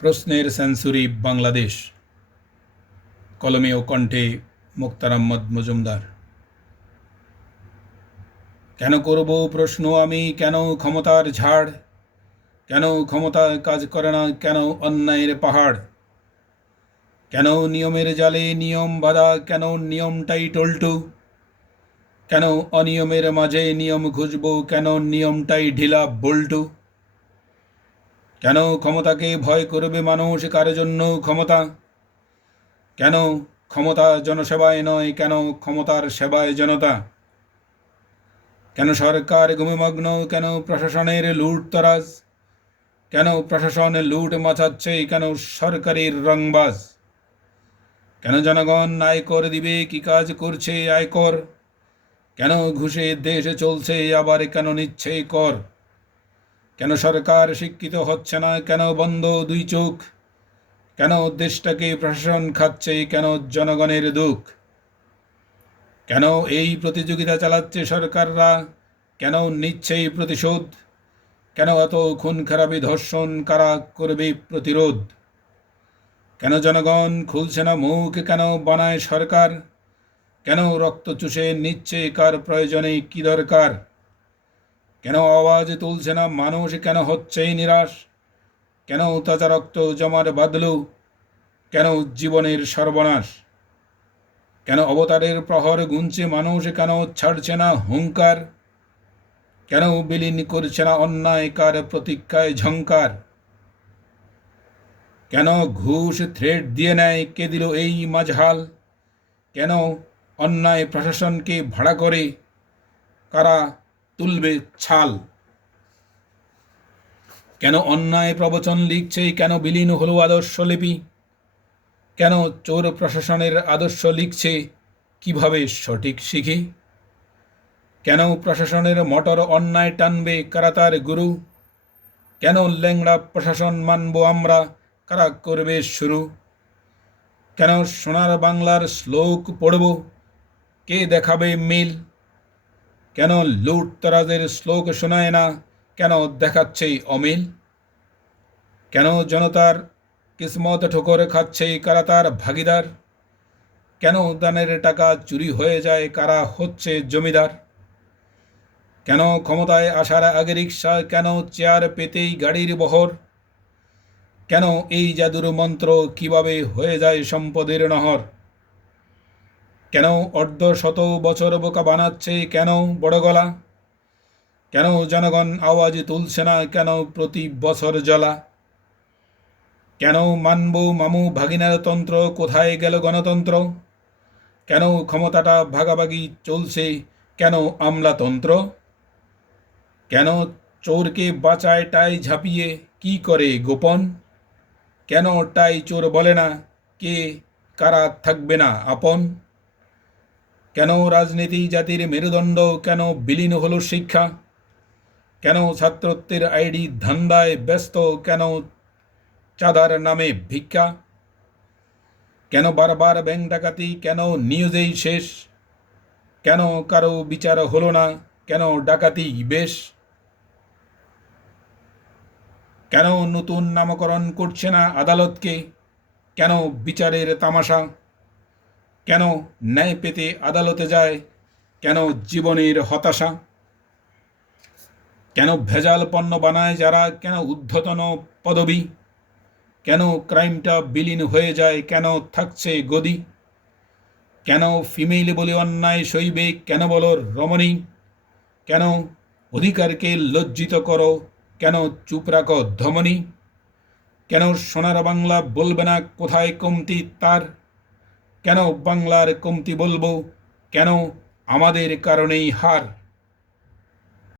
প্রশ্নের সেঞ্চুরি বাংলাদেশ। কলমে ও কণ্ঠে মুক্তার আহমদ মজুমদার। কেন করব প্রশ্ন আমি, কেন ক্ষমতার ঝাড়? কেন ক্ষমতা কাজ করে না? কেন অন্যায়ের পাহাড়? কেন নিয়মের জালে নিয়ম বাঁধা? কেন নিয়মটাই টলটু? কেন অনিয়মের মাঝে নিয়ম খুঁজব? কেন নিয়মটাই ঢিলা বল্টু? কেন ক্ষমতাকে ভয় করবে মানুষ? কার জন্য ক্ষমতা? কেন ক্ষমতা জনসেবায় নয়? কেন ক্ষমতার সেবায় জনতা? কেন সরকার ঘুমিমগ্ন? কেন প্রশাসনের লুটতরাজ? কেন প্রশাসন লুট মাচাচ্ছে? কেন সরকারের রংবাজ? কেন জনগণ আয়কর দিবে? কি কাজ করছে আয়কর? কেন ঘুষে দেশ চলছে, আবার কেন নিচ্ছে কর? কেন সরকার শিক্ষিত হচ্ছে না? কেন বন্ধ দুই চোখ? কেন দেশটাকে প্রশাসন খাচ্ছে? কেন জনগণের দুঃখ? কেন এই প্রতিযোগিতা চালাচ্ছে সরকাররা? কেন নিচ্ছে এই প্রতিশোধ? কেন এত খুন খারাপি, ধর্ষণ কারা করবে প্রতিরোধ? কেন জনগণ খুলছে না মুখ? কেন বানায় সরকার? কেন রক্ত চুষে নিচ্ছে? কার প্রয়োজনে কি দরকার? কেন আওয়াজ তুলছে না মানুষ? কেন হচ্ছে নিরাশ? কেন তাজা রক্ত জমার বাদলু? কেন জীবনের সর্বনাশ? কেন অবতারের প্রহর গুনছে মানুষ? কেন ছাড়ছে না হুঙ্কার? কেন বিলীন করছে না অন্যায়? কার প্রতীক্ষায় ঝংকার? কেন ঘুষ থ্রেট দিয়ে নেয়? কে দিল এই মাঝহাল? কেন অন্যায় প্রশাসনকে ভাড়া করে? কারা তুলবে ছাল? কেন অন্যায় প্রবচন লিখছে? কেন বিলীন হলো আদর্শ লিপি? কেন চোর প্রশাসনের আদর্শ লিখছে? কিভাবে সঠিক শিখি? কেন প্রশাসনের মোটর অন্যায় টানবে? কারা তার গুরু? কেন ল্যাংড়া প্রশাসন মানব আমরা? কারা করবে শুরু? কেন সোনার বাংলার শ্লোক পড়ব? কে দেখাবে মিল? কেন লুটতরাজের শ্লোক শোনায় না? কেন দেখাচ্ছে অমিল? কেন জনতার কিসমত ঠোকর খাচ্ছে? কারা তার ভাগিদার? কেন দানের টাকা চুরি হয়ে যায়? কারা হচ্ছে জমিদার? কেন ক্ষমতায় আসার আগে রিক্সা? কেন চেয়ার পেতেই গাড়ির বহর? কেন এই জাদুর মন্ত্র? কিভাবে হয়ে যায় সম্পদের নহর? কেন অর্ধ শত বছর বোকা বানাচ্ছে? কেন বড় গলা? কেন জনগণ আওয়াজ তুলছে না? কেন প্রতি বছর জ্বলা? কেন মানব মামু ভাগিনার তন্ত্র? কোথায় গেল গণতন্ত্র? কেন ক্ষমতাটা ভাগাভাগি চলছে? কেন আমলাতন্ত্র? কেন চোরকে বাঁচায় টাই ঝাঁপিয়ে? কি করে গোপন? কেন টাই চোর বলে না? কে কারা থাকবে না আপন? কেন রাজনীতি জাতির মেরুদণ্ড? কেন বিলীন হলো শিক্ষা? কেন ছাত্রত্বের আইডি ধান্দায় ব্যস্ত? কেন চাঁদার নামে ভিক্ষা? কেন বারবার ব্যাংক ডাকাতি? কেন নিউজেই শেষ? কেন কারো বিচার হলো না? কেন ডাকাতি বেশ? কেন নতুন নামকরণ করছে না আদালতকে? কেন বিচারের তামাশা? কেন ন্যায় পেতে আদালতে যায়? কেন জীবনের হতাশা? কেন ভেজাল পণ্য বানায় যারা? কেন ঊর্ধ্বতন পদবী? কেন ক্রাইমটা বিলীন হয়ে যায়? কেন থাকছে গদি? কেন ফিমেইল বলে অন্যায় সইবে? কেন বলো রমণী? কেন অধিকারকে লজ্জিত করো? কেন চুপ রাখো ধমনী? কেন সোনার বাংলা বলবে না কোথায় কমতি তার? কেন বাংলার কমতি বলবো? কেন আমাদের কারণেই হার?